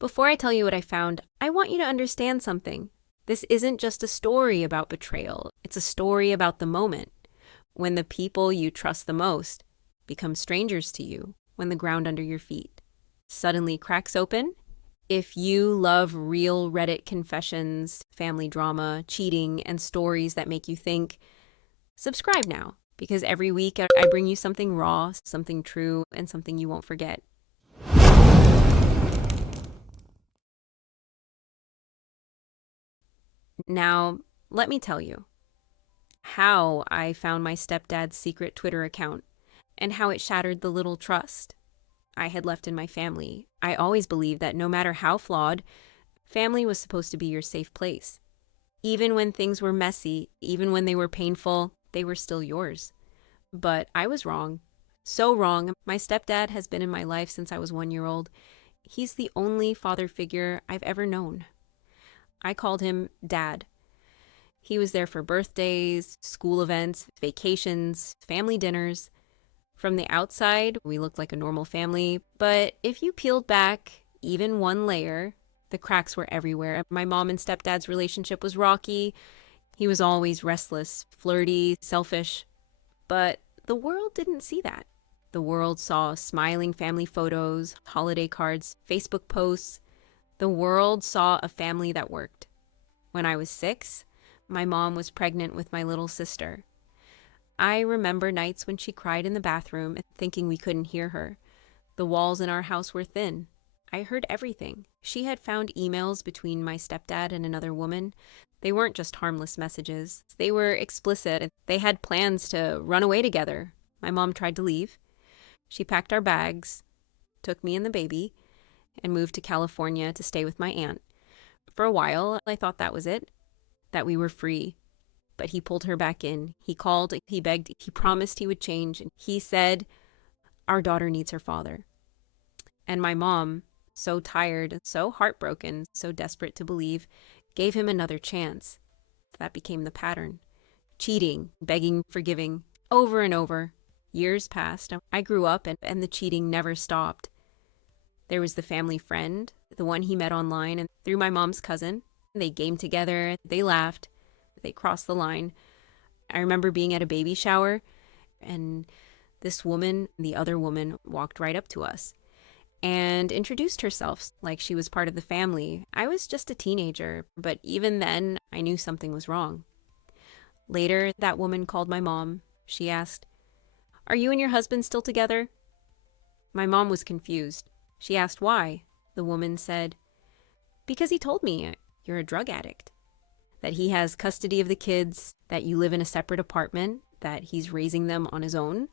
Before I tell you what I found, I want you to understand something. This isn't just a story about betrayal, it's a story about the moment when the people you trust the most become strangers to you, when the ground under your feet suddenly cracks open. If you love real Reddit confessions, family drama, cheating, and stories that make you think, subscribe now, because every week I bring you something raw, something true, and something you won't forget. Now, let me tell you how I found my stepdad's secret Twitter account and how it shattered the little trust I had left in my family. I always believed that no matter how flawed, family was supposed to be your safe place. Even when things were messy, even when they were painful, they were still yours. But I was wrong. So wrong. My stepdad has been in my life since I was 1 year old. He's the only father figure I've ever known. I called him Dad. He was there for birthdays, school events, vacations, family dinners. From the outside, we looked like a normal family, but if you peeled back even one layer, the cracks were everywhere. My mom and stepdad's relationship was rocky. He was always restless, flirty, selfish. But the world didn't see that. The world saw smiling family photos, holiday cards, Facebook posts. The world saw a family that worked. When I was 6, my mom was pregnant with my little sister. I remember nights when she cried in the bathroom, thinking we couldn't hear her. The walls in our house were thin. I heard everything. She had found emails between my stepdad and another woman. They weren't just harmless messages. They were explicit. They had plans to run away together. My mom tried to leave. She packed our bags, took me and the baby, and moved to California to stay with my aunt. For a while, I thought that was it, that we were free. But he pulled her back in. He called, he begged, he promised he would change. And he said, our daughter needs her father. And my mom, so tired, so heartbroken, so desperate to believe, gave him another chance. That became the pattern. Cheating, begging, forgiving, over and over. Years passed. I grew up and the cheating never stopped. There was the family friend, the one he met online and through my mom's cousin. They gamed together, they laughed, they crossed the line. I remember being at a baby shower and this woman, the other woman, walked right up to us and introduced herself like she was part of the family. I was just a teenager, but even then I knew something was wrong. Later, that woman called my mom. She asked, "Are you and your husband still together?" My mom was confused. She asked why. The woman said, "Because he told me you're a drug addict, that he has custody of the kids, that you live in a separate apartment, that he's raising them on his own."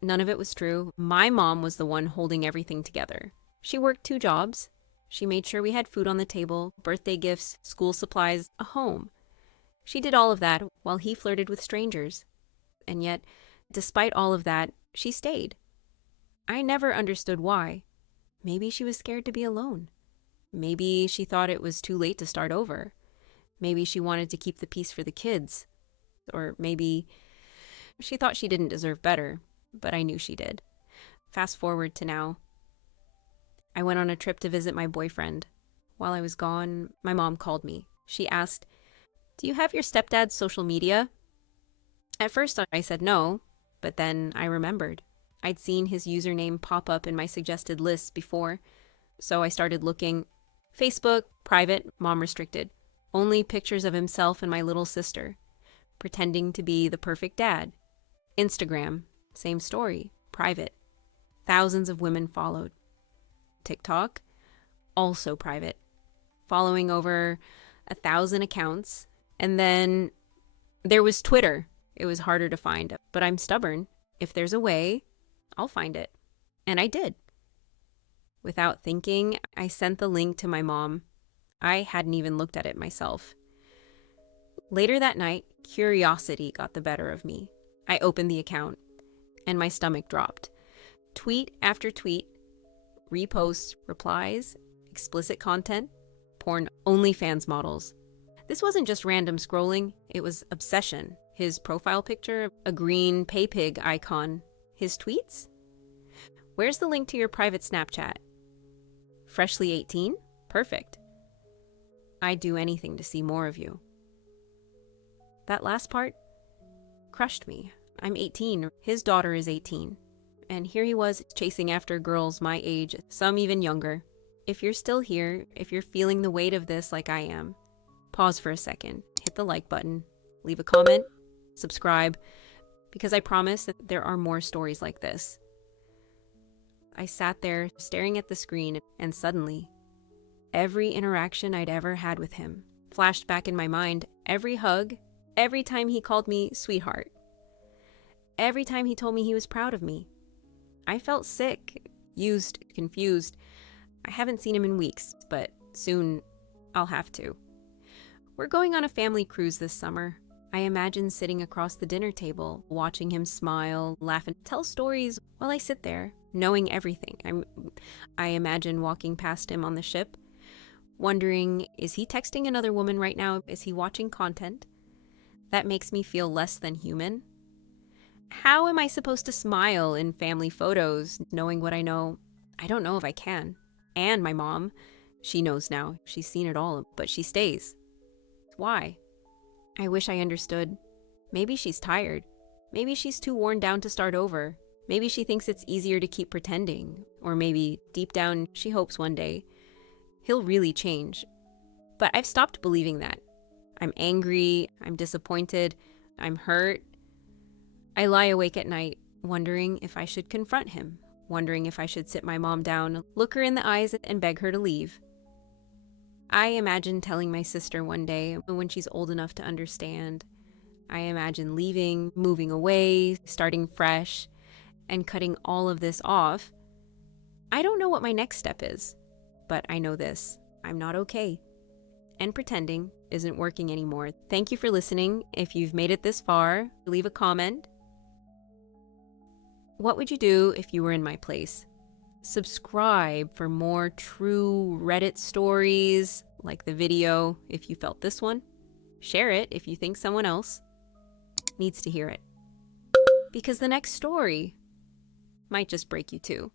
None of it was true. My mom was the one holding everything together. She worked 2 jobs. She made sure we had food on the table, birthday gifts, school supplies, a home. She did all of that while he flirted with strangers. And yet, despite all of that, she stayed. I never understood why. Maybe she was scared to be alone. Maybe she thought it was too late to start over. Maybe she wanted to keep the peace for the kids. Or maybe she thought she didn't deserve better, but I knew she did. Fast forward to now. I went on a trip to visit my boyfriend. While I was gone, my mom called me. She asked, "Do you have your stepdad's social media?" At first I said no, but then I remembered. I'd seen his username pop up in my suggested lists before, so I started looking. Facebook, private, mom restricted. Only pictures of himself and my little sister, pretending to be the perfect dad. Instagram, same story, private. Thousands of women followed. TikTok, also private. Following over 1,000 accounts. And then there was Twitter. It was harder to find, but I'm stubborn. If there's a way, I'll find it. And I did. Without thinking, I sent the link to my mom. I hadn't even looked at it myself. Later that night, curiosity got the better of me. I opened the account, and my stomach dropped. Tweet after tweet, reposts, replies, explicit content, porn OnlyFans models. This wasn't just random scrolling, it was obsession. His profile picture, a green pay pig icon. His tweets? Where's the link to your private Snapchat? Freshly 18? Perfect. I'd do anything to see more of you. That last part crushed me. I'm 18. His daughter is 18. And here he was chasing after girls my age, some even younger. If you're still here, if you're feeling the weight of this like I am, pause for a second, hit the like button, leave a comment, subscribe, because I promise that there are more stories like this. I sat there staring at the screen, and suddenly, every interaction I'd ever had with him flashed back in my mind. Every hug, every time he called me sweetheart, every time he told me he was proud of me. I felt sick, used, confused. I haven't seen him in weeks, but soon I'll have to. We're going on a family cruise this summer. I imagine sitting across the dinner table, watching him smile, laugh, and tell stories while I sit there, knowing everything. I imagine walking past him on the ship, wondering, is he texting another woman right now? Is he watching content? That makes me feel less than human. How am I supposed to smile in family photos, knowing what I know? I don't know if I can. And my mom, she knows now. She's seen it all, but she stays. Why? I wish I understood. Maybe she's tired. Maybe she's too worn down to start over. Maybe she thinks it's easier to keep pretending. Or maybe, deep down, she hopes one day he'll really change. But I've stopped believing that. I'm angry, I'm disappointed, I'm hurt. I lie awake at night, wondering if I should confront him, wondering if I should sit my mom down, look her in the eyes, and beg her to leave. I imagine telling my sister one day when she's old enough to understand. I imagine leaving, moving away, starting fresh, and cutting all of this off. I don't know what my next step is, but I know this: I'm not okay. And pretending isn't working anymore. Thank you for listening. If you've made it this far, leave a comment. What would you do if you were in my place? Subscribe for more true Reddit stories, like the video if you felt this one. Share it if you think someone else needs to hear it. Because the next story might just break you too.